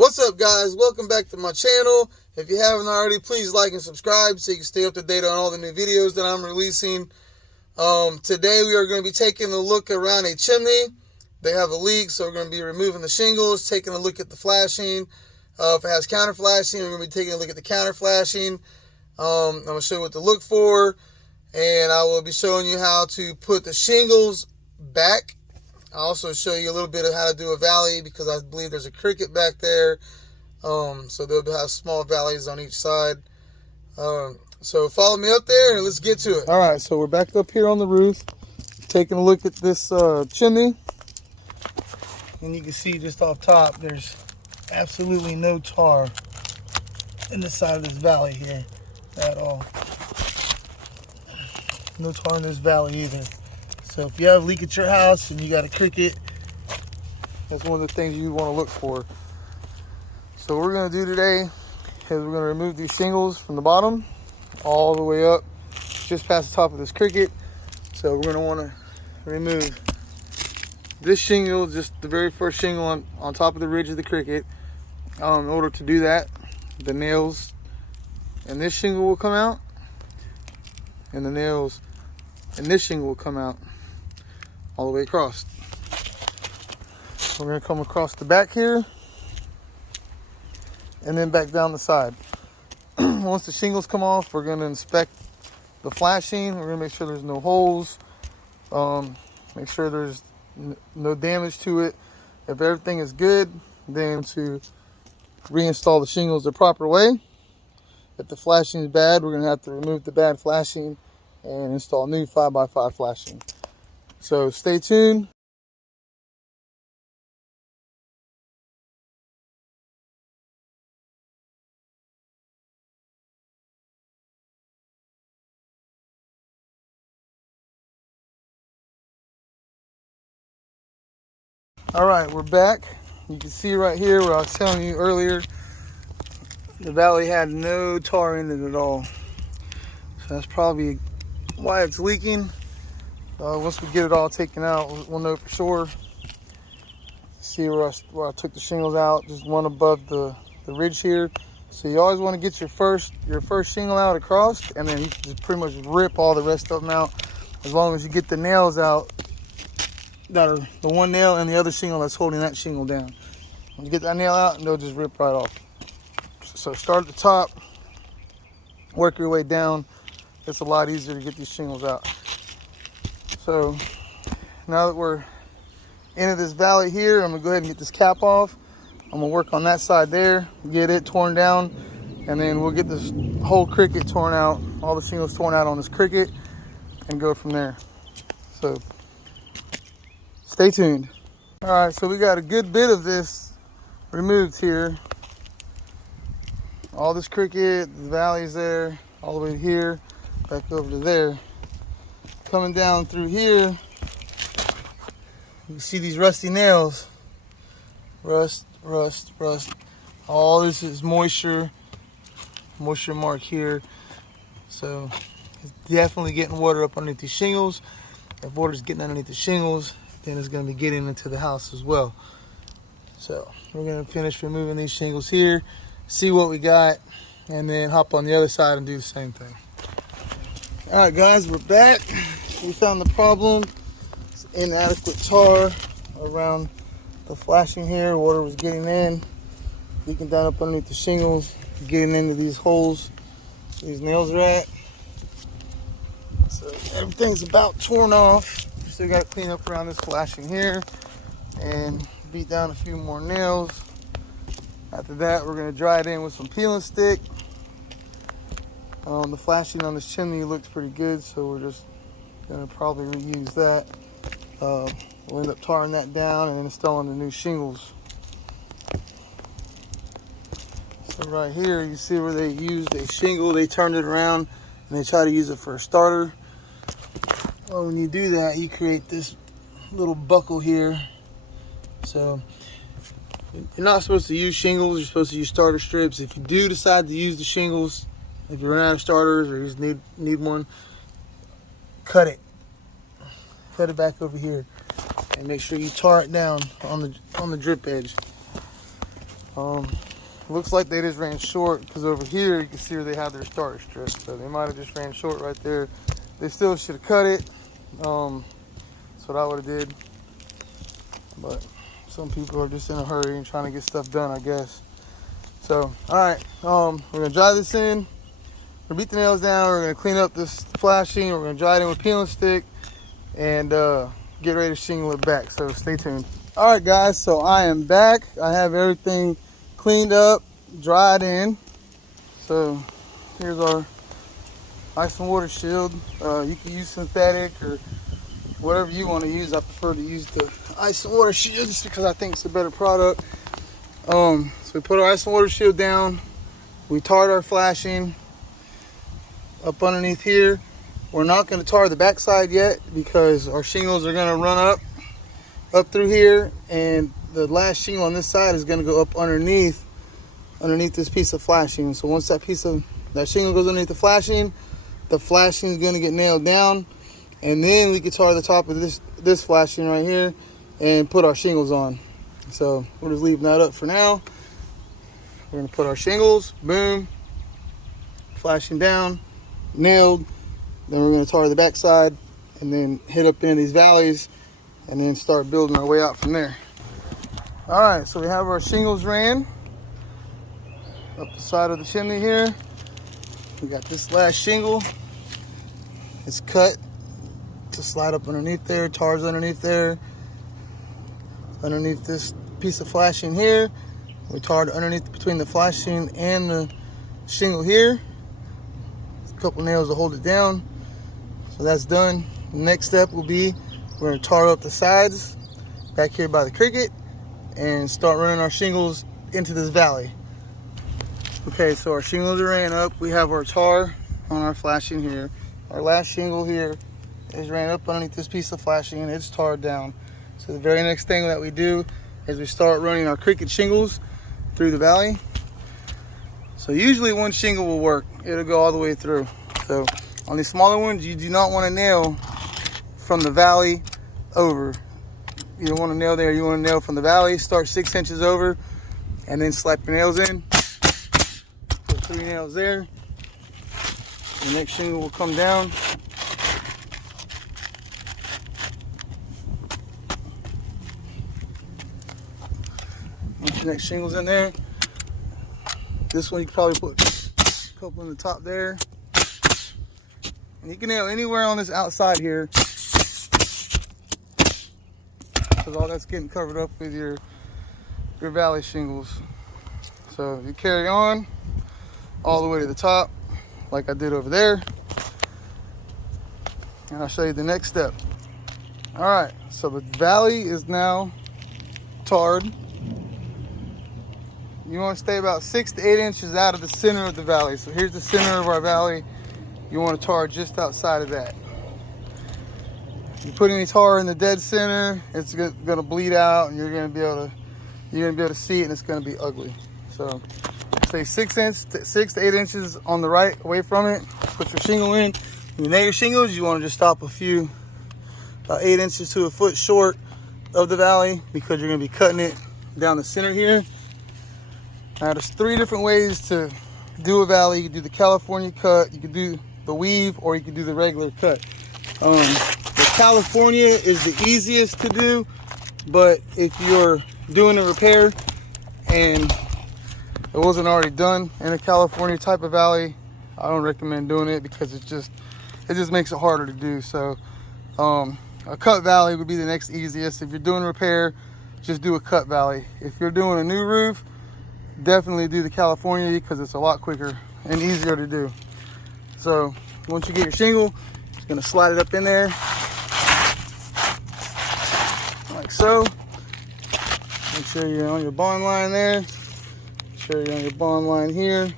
What's up, guys? Welcome back to my channel. If you haven't already, please like and subscribe so you can stay up to date on all the new videos that I'm releasing. Today we are going to be taking a look around a chimney. They have a leak, so we're going to be removing the shingles, taking a look at the flashing. If it has counter flashing, we're going to be taking a look at the counter flashing. I'm going to show you what to look for, and I will be showing you how to put the shingles back. I'll also show you a little bit of how to do a valley because I believe there's a cricket back there. So they'll have small valleys on each side. So follow me up there and let's get to it. All right, so we're back up here on the roof, taking a look at this chimney. And you can see just off top, there's absolutely no tar in the side of this valley here at all. No tar in this valley either. So if you have a leak at your house and you got a cricket, that's one of the things you want to look for. So what we're going to do today is we're going to remove these shingles from the bottom all the way up just past the top of this cricket. So we're going to want to remove this shingle, just the very first shingle on top of the ridge of the cricket. In order to do that, the nails and this shingle will come out, and the nails and this shingle will come out all the way across. We're going to come across the back here and then back down the side. Once the shingles come off, we're going to inspect the flashing. We're going to make sure there's no holes, make sure there's no damage to it. If everything is good, then to reinstall the shingles the proper way. If the flashing is bad, we're going to have to remove the bad flashing and install new 5x5 flashing. So stay tuned. All right, we're back. You can see right here where I was telling you earlier, the valley had no tar in it at all. So that's probably why it's leaking. Once we get it all taken out, we'll know for sure. See where I took the shingles out, just one above the ridge here. So you always want to get your first shingle out across, and then you can just pretty much rip all the rest of them out, as long as you get the nails out that are the one nail and the other shingle that's holding that shingle down. When you get that nail out, they'll just rip right off. So start at the top, work your way down. It's a lot easier to get these shingles out. So now that we're into this valley here, I'm gonna go ahead and get this cap off. I'm gonna work on that side there, get it torn down, and then we'll get this whole cricket torn out, all the shingles torn out on this cricket, and go from there. So stay tuned. All right, so we got a good bit of this removed here. All this cricket, the valley's there, all the way to here, back over to there. Coming down through here, you can see these rusty nails. Rust, rust, rust. All this is moisture mark here. So it's definitely getting water up underneath these shingles. If water's getting underneath the shingles, then it's going to be getting into the house as well. So we're going to finish removing these shingles here, see what we got, and then hop on the other side and do the same thing. All right, guys, we're back. We found the problem. It's inadequate tar around the flashing here. Water was getting in, leaking down up underneath the shingles, getting into these holes these nails are at. So everything's about torn off. Still got to clean up around this flashing here and beat down a few more nails. After that, we're going to dry it in with some peeling stick. The flashing on this chimney looks pretty good, so we're just going to probably reuse that. We'll end up tarring that down and installing the new shingles. So right here, you see where they used a shingle, they turned it around and they try to use it for a starter. Well, when you do that, you create this little buckle here. So you're not supposed to use shingles, you're supposed to use starter strips. If you do decide to use the shingles, if you run out of starters or you just need one, cut it back over here and make sure you tar it down on the drip edge. Looks like they just ran short because over here you can see where they have their starter strip. So they might have just ran short right there. They still should have cut it. That's what I would have did. But some people are just in a hurry and trying to get stuff done, I guess. So, all right, we're gonna dry this in. We're gonna beat the nails down. We're gonna clean up this flashing. We're gonna dry it in with peeling stick and get ready to shingle it back. So stay tuned. All right, guys. So I am back. I have everything cleaned up, dried in. So here's our ice and water shield. You can use synthetic or whatever you want to use. I prefer to use the ice and water shield just because I think it's a better product. So we put our ice and water shield down. We tarred our flashing up underneath here. We're not going to tar the backside yet because our shingles are going to run up through here, and the last shingle on this side is going to go up underneath this piece of flashing. So once that shingle goes underneath the flashing is going to get nailed down, and then we can tar the top of this flashing right here and put our shingles on. So we're just leaving that up for now. We're going to put our shingles, boom, flashing down, nailed. Then we're going to tar the backside and then hit up into these valleys and then start building our way out from there. All right, so we have our shingles ran up the side of the chimney here. We got this last shingle. It's cut to slide up underneath there, tars underneath there. Underneath this piece of flashing here. We tarred underneath between the flashing and the shingle here. A couple nails to hold it down. So that's done. The next step will be we're going to tar up the sides back here by the cricket and start running our shingles into this valley. Okay, so our shingles are ran up. We have our tar on our flashing here. Our last shingle here is ran up underneath this piece of flashing and it's tarred down. So the very next thing that we do is we start running our cricket shingles through the valley. So usually one shingle will work. It'll go all the way through. So on these smaller ones, you do not want to nail from the valley over. You don't want to nail there. You want to nail from the valley. Start 6 inches over and then slap your nails in. Put 3 nails there. The next shingle will come down. Once the next shingle's in there, this one you can probably put a couple in the top there. And you can nail anywhere on this outside here, because all that's getting covered up with your valley shingles. So you carry on all the way to the top, like I did over there, and I'll show you the next step. All right, so the valley is now tarred. You want to stay about 6 to 8 inches out of the center of the valley. So here's the center of our valley. You want to tar just outside of that. You put any tar in the dead center, it's going to bleed out, and you're going to be able to see it, and it's going to be ugly. So stay 6 to 8 inches on the right, away from it. Put your shingle in. When you nail your shingles, you want to just stop about 8 inches to a foot short of the valley, because you're going to be cutting it down the center here. Now there's 3 different ways to do a valley. You can do the California cut, you can do the weave, or you can do the regular cut. The California is the easiest to do, but if you're doing a repair and it wasn't already done in a California type of valley, I don't recommend doing it because it just makes it harder to do. So a cut valley would be the next easiest. If you're doing repair, just do a cut valley. If you're doing a new roof, definitely do the California because it's a lot quicker and easier to do. So once you get your shingle, just gonna slide it up in there like so. Make sure you're on your bond line there. Make sure you're on your bond line here.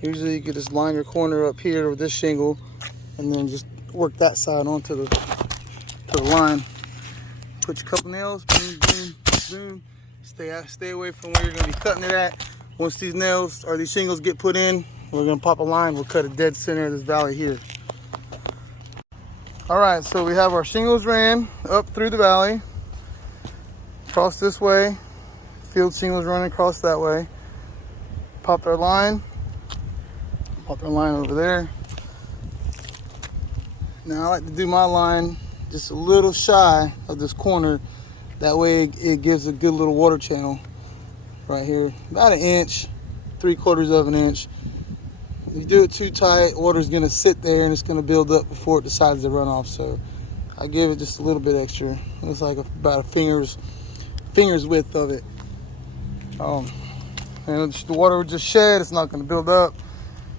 Usually you can just line your corner up here with this shingle and then just work that side onto the line. Put your couple nails, boom, boom, boom. Stay away from where you're going to be cutting it at. Once these nails or these shingles get put in, we're going to pop a line. We'll cut a dead center of this valley here. All right, so we have our shingles ran up through the valley, across this way, field shingles running across that way. Popped our line. Popped our line over there. Now I like to do my line just a little shy of this corner. That way it gives a good little water channel right here. About 1 inch, 3/4 of an inch. If you do it too tight, water's gonna sit there and it's gonna build up before it decides to run off. So I give it just a little bit extra. It's like about a finger's width of it. And the water will just shed. It's not gonna build up.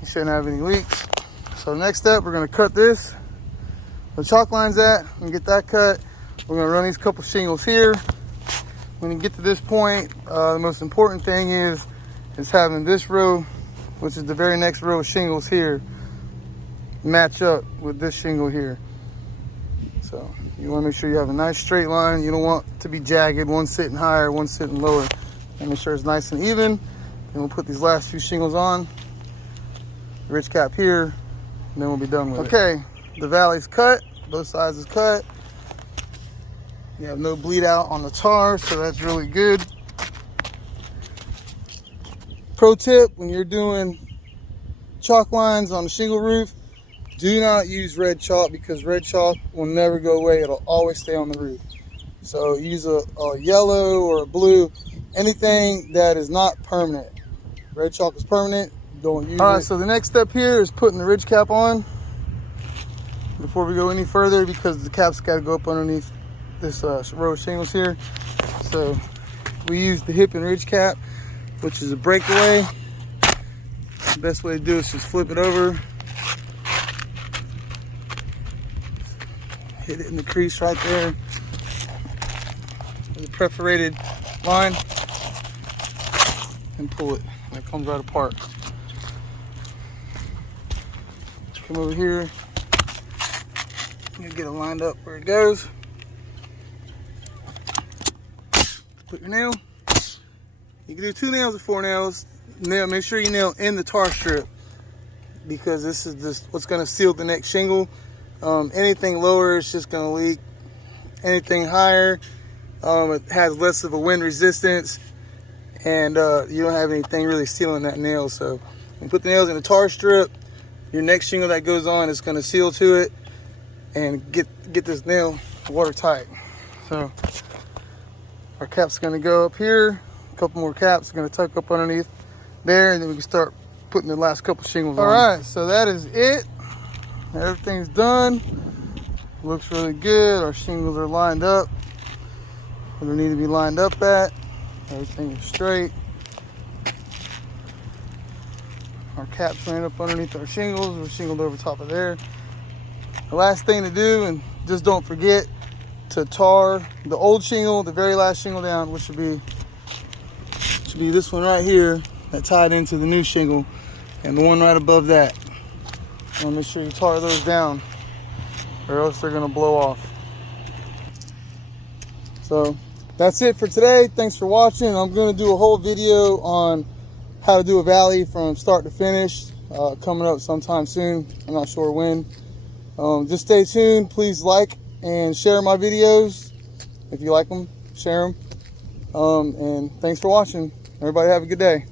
You shouldn't have any leaks. So next step, we're gonna cut this. The chalk line's at, and get that cut. We're gonna run these couple shingles here. When you get to this point, the most important thing is having this row, which is the very next row of shingles here, match up with this shingle here. So you wanna make sure you have a nice straight line. You don't want it to be jagged, one sitting higher, one sitting lower. And make sure it's nice and even. And we'll put these last few shingles on, the ridge cap here, and then we'll be done with it. Okay, the valley's cut, both sides is cut. You have no bleed out on the tar, so that's really good. Pro tip, when you're doing chalk lines on the shingle roof, do not use red chalk, because red chalk will never go away. It'll always stay on the roof. So use a yellow or a blue, anything that is not permanent. Red chalk is permanent, don't use it. All right, so the next step here is putting the ridge cap on before we go any further, because the cap's got to go up underneath this row of shingles here. So we use the hip and ridge cap, which is a breakaway. The best way to do it is just flip it over, hit it in the crease right there with a perforated line, and pull it, and it comes right apart. Come over here, you get it lined up where it goes. Put your nail. You can do 2 nails or 4 nails. Make sure you nail in the tar strip, because this is just what's going to seal the next shingle. Anything lower is just going to leak. Anything higher, it has less of a wind resistance, and you don't have anything really sealing that nail. So when you put the nails in the tar strip, your next shingle that goes on is going to seal to it and get this nail watertight. So our cap's going to go up here. A couple more caps are going to tuck up underneath there, and then we can start putting the last couple shingles on. All right, so that is it. Everything's done. Looks really good. Our shingles are lined up where they need to be lined up at. Everything is straight. Our caps ran up underneath our shingles. We're shingled over top of there. The last thing to do, and just don't forget to tar the old shingle, the very last shingle down, which should be this one right here that tied into the new shingle, and the one right above that. And make sure you tar those down, or else they're gonna blow off. So that's it for today. Thanks for watching. I'm gonna do a whole video on how to do a valley from start to finish, coming up sometime soon. I'm not sure when. Just stay tuned. Please like and share my videos. If you like them, share them. And thanks for watching. Everybody have a good day.